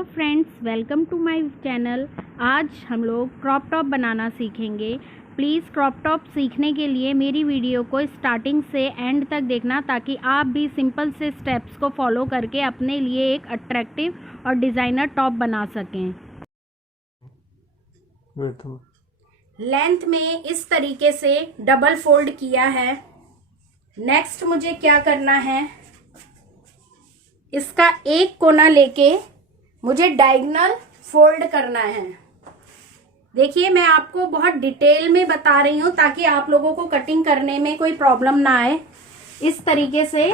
Hello friends, welcome to my channel. आज हम लोग क्रॉप टॉप बनाना सीखेंगे। प्लीज़ क्रॉप टॉप सीखने के लिए मेरी वीडियो को स्टार्टिंग से एंड तक देखना, ताकि आप भी सिंपल से स्टेप्स को फॉलो करके अपने लिए एक अट्रैक्टिव और डिज़ाइनर टॉप बना सकें। लेंथ में इस तरीके से डबल फोल्ड किया है। नेक्स्ट मुझे क्या करना है, इसका एक कोना लेके मुझे डायगोनल फोल्ड करना है। देखिए, मैं आपको बहुत डिटेल में बता रही हूं ताकि आप लोगों को कटिंग करने में कोई प्रॉब्लम ना आए। इस तरीके से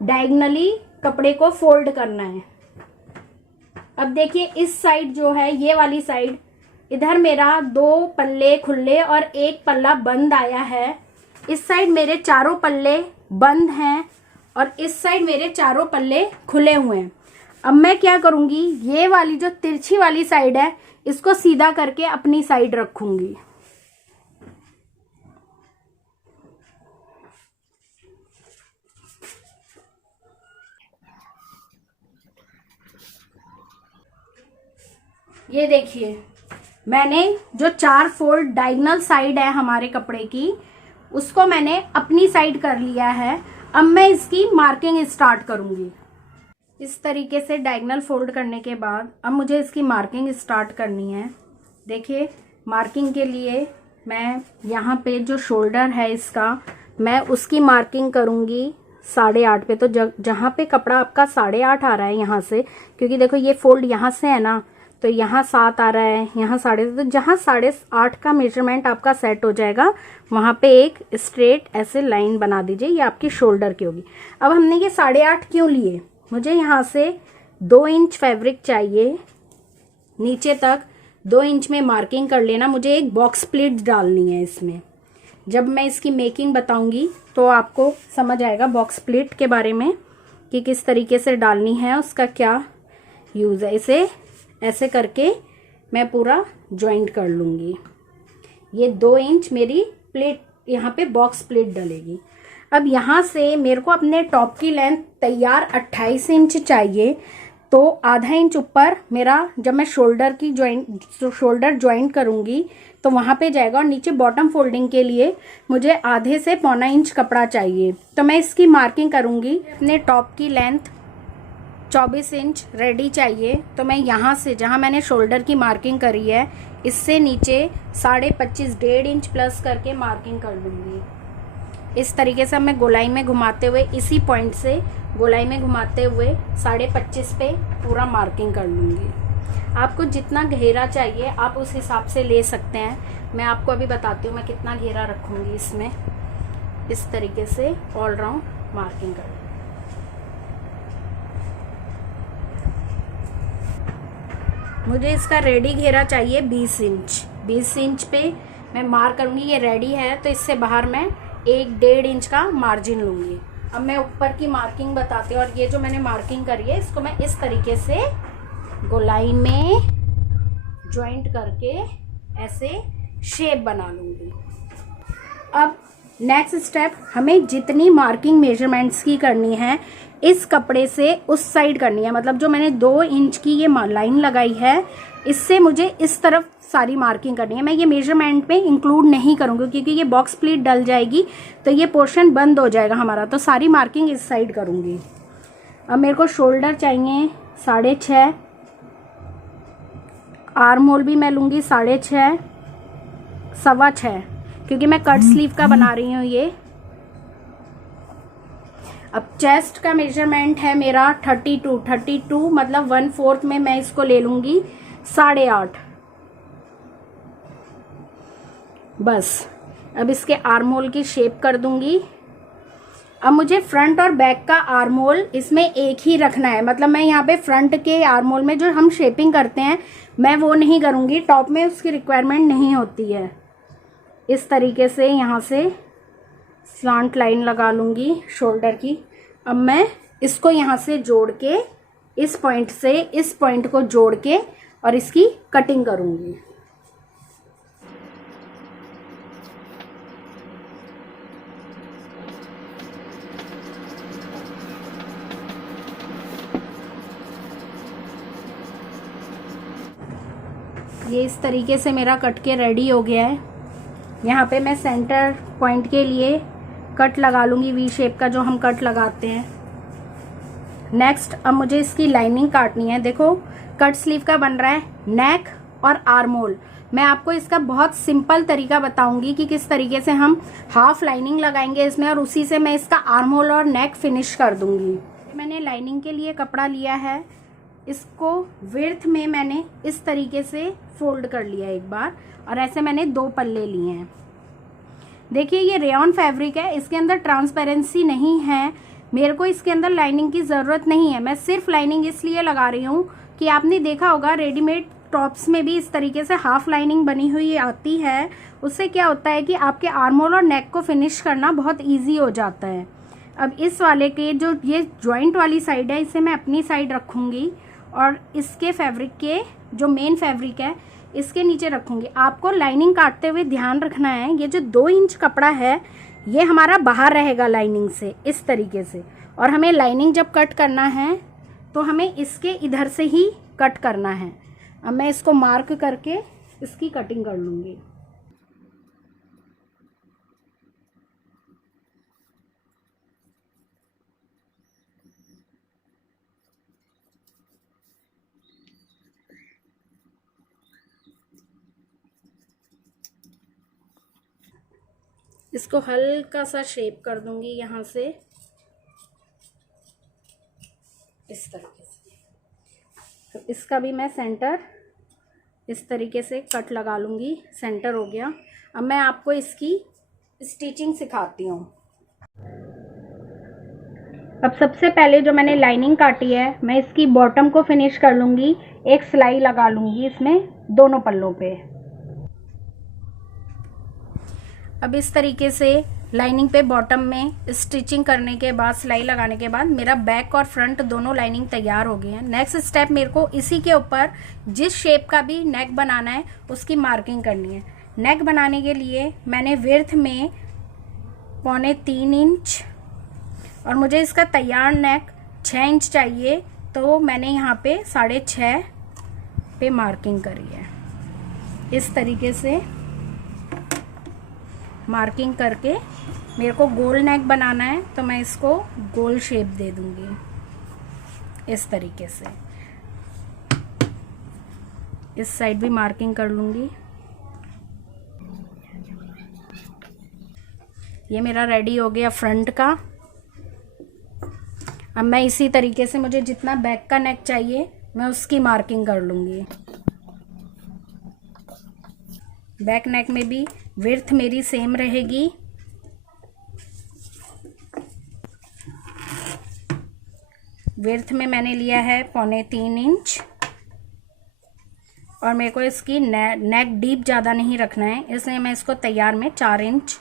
डायगोनली कपड़े को फोल्ड करना है। अब देखिए, इस साइड जो है, ये वाली साइड, इधर मेरा 2 पल्ले खुले और 1 पल्ला बंद आया है। इस साइड मेरे चारों पल्ले बंद हैं और इस साइड मेरे चारों पल्ले खुले हुए हैं। अब मैं क्या करूंगी, ये वाली जो तिरछी वाली साइड है, इसको सीधा करके अपनी साइड रखूंगी। ये देखिए, मैंने जो 4 फोल्ड डायगोनल साइड है हमारे कपड़े की, उसको मैंने अपनी साइड कर लिया है। अब मैं इसकी मार्किंग स्टार्ट करूंगी। इस तरीके से डायगोनल फोल्ड करने के बाद अब मुझे इसकी मार्किंग स्टार्ट करनी है। देखिए, मार्किंग के लिए मैं यहाँ पे जो शोल्डर है इसका, मैं उसकी मार्किंग करूँगी 8.5 पे। तो जहाँ पे कपड़ा आपका 8.5 आ रहा है यहाँ से, क्योंकि देखो ये फोल्ड यहाँ से है ना, तो यहाँ 7 आ रहा है, यहाँ 8.5, तो जहाँ 8.5 का मेजरमेंट आपका सेट हो जाएगा, वहाँ पे एक स्ट्रेट ऐसे लाइन बना दीजिए। ये आपकी शोल्डर की होगी। अब हमने ये 8.5 क्यों लिए, मुझे यहाँ से 2 इंच फैब्रिक चाहिए, नीचे तक 2 इंच में मार्किंग कर लेना। मुझे एक बॉक्स प्लीट डालनी है इसमें। जब मैं इसकी मेकिंग बताऊंगी तो आपको समझ आएगा बॉक्स प्लीट के बारे में कि किस तरीके से डालनी है, उसका क्या यूज़ है। इसे ऐसे करके मैं पूरा जॉइंट कर लूँगी। ये 2 इंच मेरी प्लेट, यहाँ पे बॉक्स प्लीट डलेगी। अब यहाँ से मेरे को अपने टॉप की लेंथ तैयार 28 इंच चाहिए, तो आधा इंच ऊपर मेरा, जब मैं शोल्डर ज्वाइंट करूँगी तो वहाँ पे जाएगा। और नीचे बॉटम फोल्डिंग के लिए मुझे आधे से पौना इंच कपड़ा चाहिए, तो मैं इसकी मार्किंग करूँगी। अपने टॉप की लेंथ 24 इंच रेडी चाहिए, तो मैं यहाँ से, जहाँ मैंने शोल्डर की मार्किंग करी है, इससे नीचे 25.5 1.5 इंच प्लस करके मार्किंग कर लूँगी। इस तरीके से मैं गोलाई में घुमाते हुए, इसी पॉइंट से गोलाई में घुमाते हुए 25.5 पे पूरा मार्किंग कर लूँगी। आपको जितना घेरा चाहिए आप उस हिसाब से ले सकते हैं। मैं आपको अभी बताती हूँ मैं कितना घेरा रखूँगी इसमें। इस तरीके से ऑल राउंड मार्किंग कर, मुझे इसका रेडी घेरा चाहिए 20 इंच। 20 इंच पे मैं मार्क करूँगी। ये रेडी है, तो इससे बाहर मैं 1.5 इंच का मार्जिन लूँगी। अब मैं ऊपर की मार्किंग बताती हूँ। और ये जो मैंने मार्किंग करी है, इसको मैं इस तरीके से गोलाई में जॉइंट करके ऐसे शेप बना लूँगी। अब नेक्स्ट स्टेप, हमें जितनी मार्किंग मेजरमेंट्स की करनी है, इस कपड़े से उस साइड करनी है। मतलब जो मैंने 2 इंच की ये लाइन लगाई है, इससे मुझे इस तरफ सारी मार्किंग करनी है। मैं ये मेजरमेंट में इंक्लूड नहीं करूँगी, क्योंकि ये बॉक्स प्लीट डल जाएगी तो ये पोर्शन बंद हो जाएगा हमारा। तो सारी मार्किंग इस साइड करूँगी। अब मेरे को शोल्डर चाहिए 6.5, आर्म होल भी मैं लूँगी 6.5, 6.25, क्योंकि मैं कट स्लीव का बना रही हूँ ये। अब चेस्ट का मेजरमेंट है मेरा 32 मतलब 1/4 में मैं इसको ले लूँगी 8.5। बस, अब इसके आर्म होल की शेप कर दूंगी। अब मुझे फ्रंट और बैक का आर्म होल इसमें एक ही रखना है। मतलब मैं यहाँ पे फ्रंट के आर्म होल में जो हम शेपिंग करते हैं, मैं वो नहीं करूँगी। टॉप में उसकी रिक्वायरमेंट नहीं होती है। इस तरीके से यहाँ से स्लांट लाइन लगा लूँगी शोल्डर की। अब मैं इसको यहाँ से जोड़ के, इस पॉइंट से इस पॉइंट को जोड़ के और इसकी कटिंग करूँगी। ये इस तरीके से मेरा कट के रेडी हो गया है। यहाँ पे मैं सेंटर पॉइंट के लिए कट लगा लूँगी, वी शेप का जो हम कट लगाते हैं। नेक्स्ट अब मुझे इसकी लाइनिंग काटनी है। देखो कट स्लीव का बन रहा है नेक और आर्म होल। मैं आपको इसका बहुत सिंपल तरीका बताऊंगी कि किस तरीके से हम हाफ लाइनिंग लगाएंगे इसमें, और उसी से मैं इसका आर्म होल और नेक फिनिश कर दूंगी। मैंने लाइनिंग के लिए कपड़ा लिया है, इसको विड्थ में मैंने इस तरीके से फोल्ड कर लिया एक बार, और ऐसे मैंने 2 पल्ले लिए हैं। देखिए ये रेयॉन फैब्रिक है, इसके अंदर ट्रांसपेरेंसी नहीं है, मेरे को इसके अंदर लाइनिंग की ज़रूरत नहीं है। मैं सिर्फ लाइनिंग इसलिए लगा रही हूँ कि आपने देखा होगा रेडीमेड टॉप्स में भी इस तरीके से हाफ लाइनिंग बनी हुई आती है। उससे क्या होता है कि आपके आर्म होल और नेक को फिनिश करना बहुत ईजी हो जाता है। अब इस वाले के जो ये जॉइंट वाली साइड है, इसे मैं अपनी साइड रखूँगी और इसके फैब्रिक के जो मेन फैब्रिक है इसके नीचे रखूँगी। आपको लाइनिंग काटते हुए ध्यान रखना है, ये जो 2 इंच कपड़ा है ये हमारा बाहर रहेगा लाइनिंग से इस तरीके से, और हमें लाइनिंग जब कट करना है तो हमें इसके इधर से ही कट करना है। अब मैं इसको मार्क करके इसकी कटिंग कर लूँगी। इसको हल्का सा शेप कर दूंगी यहाँ से इस तरीके से। तो इसका भी मैं सेंटर इस तरीके से कट लगा लूँगी। सेंटर हो गया। अब मैं आपको इसकी स्टिचिंग सिखाती हूँ। अब सबसे पहले जो मैंने लाइनिंग काटी है मैं इसकी बॉटम को फिनिश कर लूँगी। एक सिलाई लगा लूँगी इसमें दोनों पल्लों पे। अब इस तरीके से लाइनिंग पे बॉटम में स्टिचिंग करने के बाद, सिलाई लगाने के बाद मेरा बैक और फ्रंट दोनों लाइनिंग तैयार हो गई है। नेक्स्ट स्टेप मेरे को इसी के ऊपर जिस शेप का भी नेक बनाना है उसकी मार्किंग करनी है। नेक बनाने के लिए मैंने विड्थ में 3.25 इंच और मुझे इसका तैयार नेक 6 इंच चाहिए, तो मैंने यहाँ पे 6.5 पे मार्किंग करी है। इस तरीके से मार्किंग करके मेरे को गोल नेक बनाना है, तो मैं इसको गोल शेप दे दूंगी इस तरीके से। इस साइड भी मार्किंग कर लूंगी। ये मेरा रेडी हो गया फ्रंट का। अब मैं इसी तरीके से मुझे जितना बैक का नेक चाहिए मैं उसकी मार्किंग कर लूंगी। बैक नेक में भी विड्थ मेरी सेम रहेगी। विड्थ में मैंने लिया है 3.25 इंच और मेरे को इसकी नेक डीप ज़्यादा नहीं रखना है, इसलिए मैं इसको तैयार में 4 इंच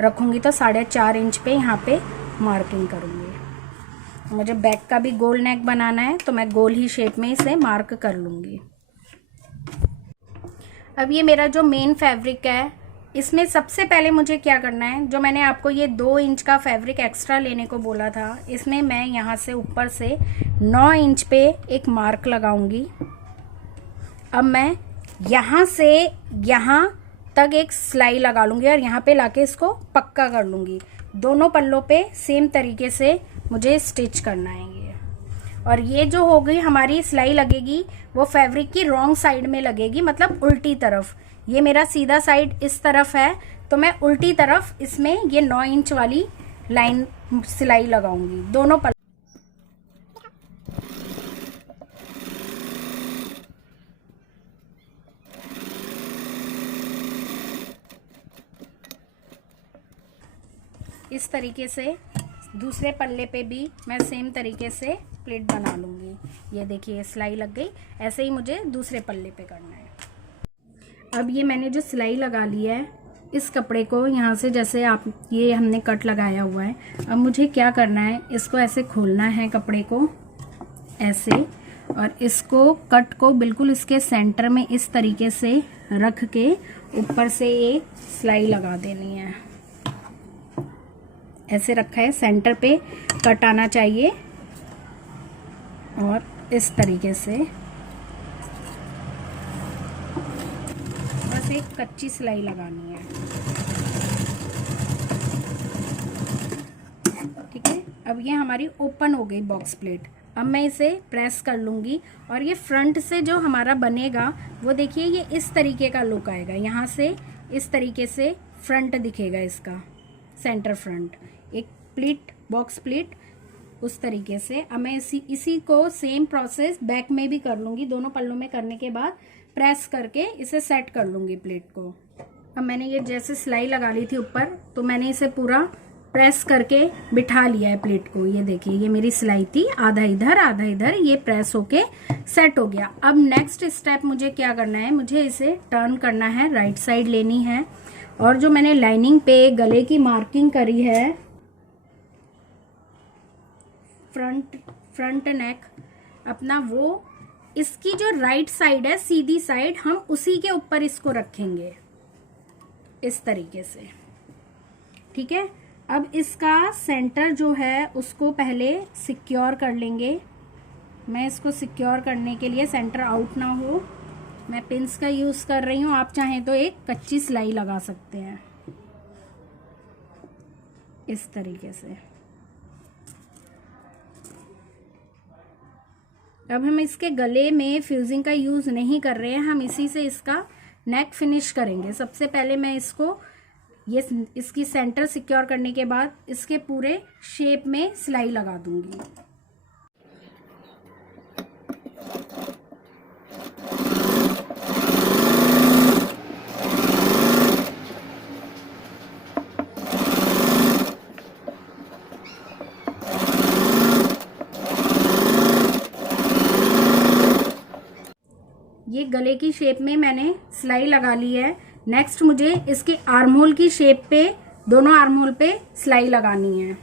रखूँगी। तो 4.5 इंच पे यहाँ पे मार्किंग करूँगी। मुझे बैक का भी गोल नेक बनाना है, तो मैं गोल ही शेप में इसे मार्क कर लूँगी। अब ये मेरा जो मेन फैब्रिक है, इसमें सबसे पहले मुझे क्या करना है, जो मैंने आपको ये 2 इंच का फैब्रिक एक्स्ट्रा लेने को बोला था, इसमें मैं यहाँ से ऊपर से 9 इंच पे एक मार्क लगाऊंगी। अब मैं यहाँ से यहाँ तक एक सिलाई लगा लूँगी और यहाँ पे लाके इसको पक्का कर लूँगी। दोनों पल्लों पे सेम तरीके से मुझे स्टिच करना है ये। और ये जो हो गई हमारी सिलाई लगेगी वो फैब्रिक की रॉन्ग साइड में लगेगी, मतलब उल्टी तरफ। ये मेरा सीधा साइड इस तरफ है, तो मैं उल्टी तरफ इसमें ये 9 इंच वाली लाइन सिलाई लगाऊंगी दोनों पल्लों। इस तरीके से दूसरे पल्ले पे भी मैं सेम तरीके से प्लेट बना लूँगी। ये देखिए सिलाई लग गई। ऐसे ही मुझे दूसरे पल्ले पे करना है। अब ये मैंने जो सिलाई लगा ली है इस कपड़े को यहाँ से, जैसे आप ये हमने कट लगाया हुआ है, अब मुझे क्या करना है, इसको ऐसे खोलना है कपड़े को ऐसे, और इसको कट को बिल्कुल इसके सेंटर में इस तरीके से रख के ऊपर से एक सिलाई लगा देनी है। ऐसे रखा है, सेंटर पे कट आना चाहिए और इस तरीके से पे कच्ची सिलाई लगानी है। ठीक है, अब ये हमारी ओपन हो गई बॉक्स प्लेट। अब मैं इसे प्रेस कर लूँगी और ये फ्रंट से जो हमारा बनेगा वो देखिए ये इस तरीके का लुक आएगा। यहाँ से इस तरीके से फ्रंट दिखेगा इसका, सेंटर फ्रंट, एक प्लीट, बॉक्स प्लीट उस तरीके से। अब मैं इसी को सेम प्रोसेस बैक में भी कर लूँगी। दोनों पल्लों में करने के बाद प्रेस करके इसे सेट कर लूँगी प्लेट को। अब मैंने ये जैसे सिलाई लगा ली थी ऊपर, तो मैंने इसे पूरा प्रेस करके बिठा लिया है प्लेट को। ये देखिए ये मेरी सिलाई थी, आधा इधर आधा इधर, ये प्रेस होके सेट हो गया। अब नेक्स्ट स्टेप मुझे क्या करना है, मुझे इसे टर्न करना है, राइट साइड लेनी है और जो मैंने लाइनिंग पे गले की मार्किंग करी है, फ्रंट नेक अपना, वो इसकी जो राइट साइड है, सीधी साइड, हम उसी के ऊपर इसको रखेंगे इस तरीके से। ठीक है, अब इसका सेंटर जो है उसको पहले सिक्योर कर लेंगे। मैं इसको सिक्योर करने के लिए, सेंटर आउट ना हो, मैं पिंस का यूज़ कर रही हूँ। आप चाहें तो एक कच्ची सिलाई लगा सकते हैं इस तरीके से। अब हम इसके गले में फ्यूजिंग का यूज़ नहीं कर रहे हैं, हम इसी से इसका नेक फिनिश करेंगे। सबसे पहले मैं इसको इसकी सेंटर सिक्योर करने के बाद इसके पूरे शेप में सिलाई लगा दूंगी। ये गले की शेप में मैंने सिलाई लगा ली है। नेक्स्ट मुझे इसके आर्म होल की शेप पे, दोनों आर्म होल पे सिलाई लगानी है।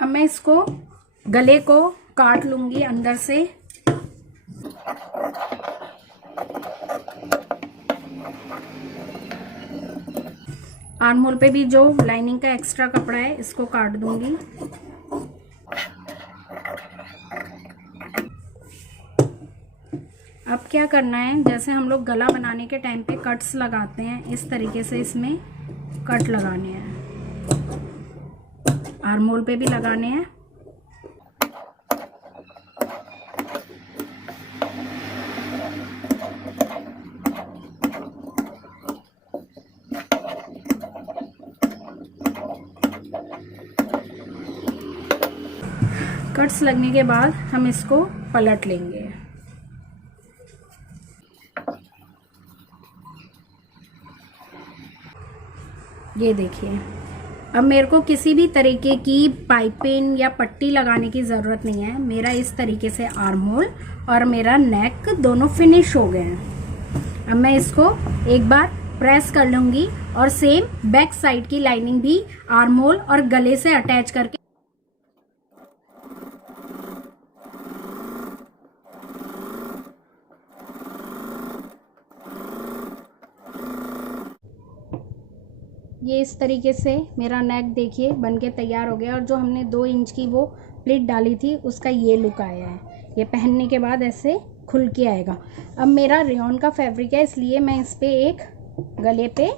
अब मैं इसको गले को काट लूंगी अंदर से। आर्म होल पे भी जो लाइनिंग का एक्स्ट्रा कपड़ा है इसको काट दूंगी। अब क्या करना है, जैसे हम लोग गला बनाने के टाइम पे कट्स लगाते हैं, इस तरीके से इसमें कट लगाने हैं, आर्म होल पे भी लगाने हैं। कट्स लगने के बाद हम इसको पलट लेंगे। ये देखिए, अब मेरे को किसी भी तरीके की पाइपिंग या पट्टी लगाने की ज़रूरत नहीं है। मेरा इस तरीके से आर्म होल और मेरा नेक दोनों फिनिश हो गए हैं। अब मैं इसको एक बार प्रेस कर लूँगी और सेम बैक साइड की लाइनिंग भी आर्म होल और गले से अटैच करके ये इस तरीके से मेरा नेक देखिए बनके तैयार हो गया। और जो हमने 2 इंच की वो प्लीट डाली थी उसका ये लुक आया है। ये पहनने के बाद ऐसे खुल के आएगा। अब मेरा रेयॉन का फैब्रिक है, इसलिए मैं इस पर एक गले पे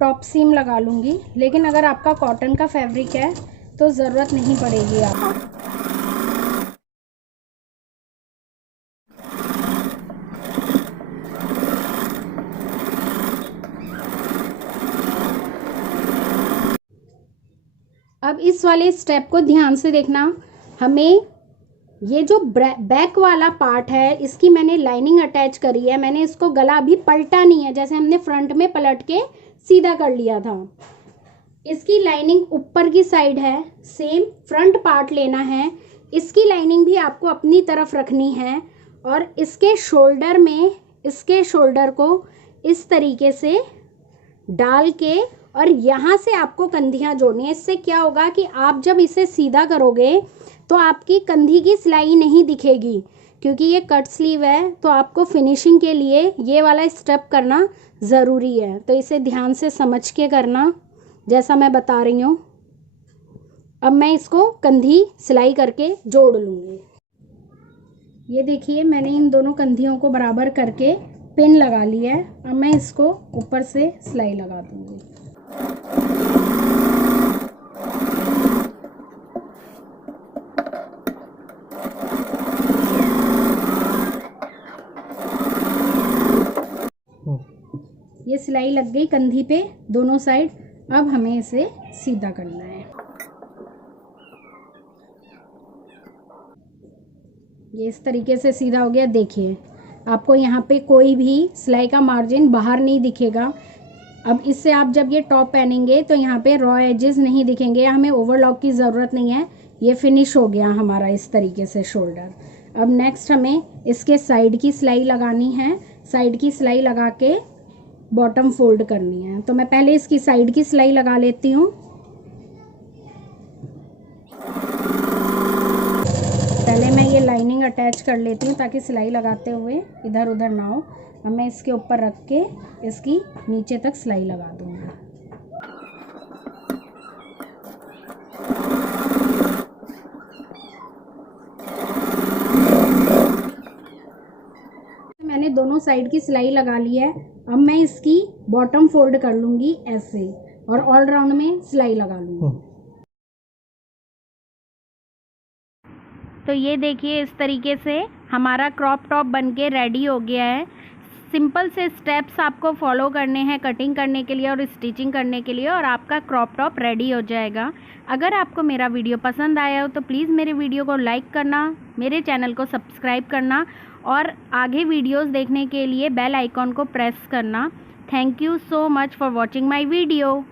टॉप सीम लगा लूँगी। लेकिन अगर आपका कॉटन का फैब्रिक है तो ज़रूरत नहीं पड़ेगी आपको। अब इस वाले स्टेप को ध्यान से देखना। हमें ये जो बैक वाला पार्ट है इसकी मैंने लाइनिंग अटैच करी है। मैंने इसको गला अभी पलटा नहीं है, जैसे हमने फ्रंट में पलट के सीधा कर लिया था। इसकी लाइनिंग ऊपर की साइड है, सेम फ्रंट पार्ट लेना है। इसकी लाइनिंग भी आपको अपनी तरफ रखनी है और इसके शोल्डर में, इसके शोल्डर को इस तरीके से डाल के और यहाँ से आपको कंधियाँ जोड़नी है। इससे क्या होगा कि आप जब इसे सीधा करोगे तो आपकी कंधी की सिलाई नहीं दिखेगी, क्योंकि ये कट स्लीव है, तो आपको फिनिशिंग के लिए ये वाला स्टेप करना ज़रूरी है। तो इसे ध्यान से समझ के करना जैसा मैं बता रही हूँ। अब मैं इसको कंधी सिलाई करके जोड़ लूँगी। ये देखिए मैंने इन दोनों कंधियों को बराबर करके पिन लगा ली है। अब मैं इसको ऊपर से सिलाई लगा दूँगी। ये सिलाई लग गई कंधी पे दोनों साइड। अब हमें इसे सीधा करना है। ये इस तरीके से सीधा हो गया। देखिए आपको यहाँ पे कोई भी सिलाई का मार्जिन बाहर नहीं दिखेगा। अब इससे आप जब ये टॉप पहनेंगे तो यहाँ पे रॉ एजेस नहीं दिखेंगे। हमें ओवरलॉक की ज़रूरत नहीं है। ये फिनिश हो गया हमारा इस तरीके से शोल्डर। अब नेक्स्ट हमें इसके साइड की सिलाई लगानी है। साइड की सिलाई लगा के बॉटम फोल्ड करनी है। तो मैं पहले इसकी साइड की सिलाई लगा लेती हूँ। पहले मैं ये लाइनिंग अटैच कर लेती हूँ ताकि सिलाई लगाते हुए इधर उधर ना हो। अब मैं इसके ऊपर रख के इसकी नीचे तक सिलाई लगा दूँगी। मैंने दोनों साइड की सिलाई लगा ली है। अब मैं इसकी बॉटम फोल्ड कर लूँगी ऐसे, और ऑल राउंड में सिलाई लगा लूँगी। तो ये देखिए इस तरीके से हमारा क्रॉप टॉप बनके रेडी हो गया है। सिंपल से स्टेप्स आपको फॉलो करने हैं कटिंग करने के लिए और स्टिचिंग करने के लिए, और आपका क्रॉप टॉप रेडी हो जाएगा। अगर आपको मेरा वीडियो पसंद आया हो तो प्लीज़ मेरे वीडियो को लाइक करना, मेरे चैनल को सब्सक्राइब करना, और आगे वीडियोस देखने के लिए बेल आइकॉन को प्रेस करना। Thank you so much for watching my video.